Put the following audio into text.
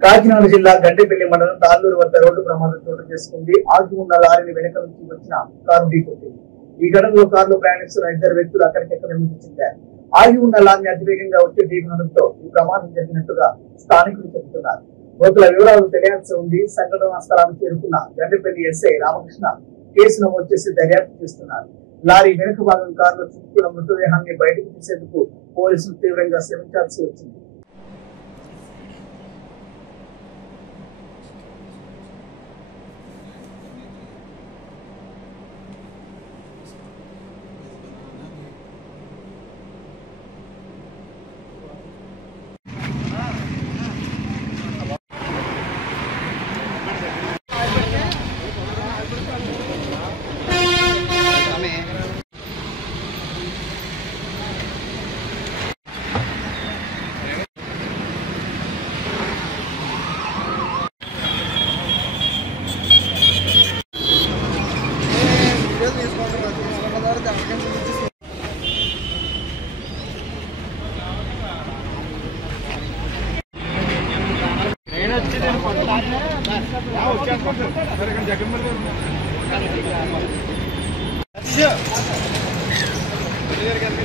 కాకినాడ జిల్లా గండేపల్లి మండలం తాళ్ళూరు వద్ద రోడ్డు ప్రమాదం చోటు చేసుకుంది. ఆగి ఉన్న లారీని వెనక నుంచి వచ్చిన కారు ఢీకొట్టింది. ఈ ఘటనలో కారులో ప్రయాణిస్తున్న ఇద్దరు వ్యక్తులు అక్కడికెక్కడ మృతి చెందారు. ఆగి ఉన్న లారీని అతివేగంగా వచ్చి ఢీకొనడంతో ఈ ప్రమాదం జరిగినట్టుగా స్థానికులు చెబుతున్నారు. మృతుల వివరాలు తెలియాల్సి ఉంది. సంఘటనా స్థలానికి చేరుకున్న గండేపల్లి ఎస్ఐ రామకృష్ణ కేసు నమోదు చేసి దర్యాప్తు చేస్తున్నారు. లారీ వెనుక భాగం కారులో చిక్కుకున్న మృతదేహాన్ని బయటకు తీసేందుకు పోలీసులు తీవ్రంగా శ్రమించాల్సి వచ్చింది. జగన్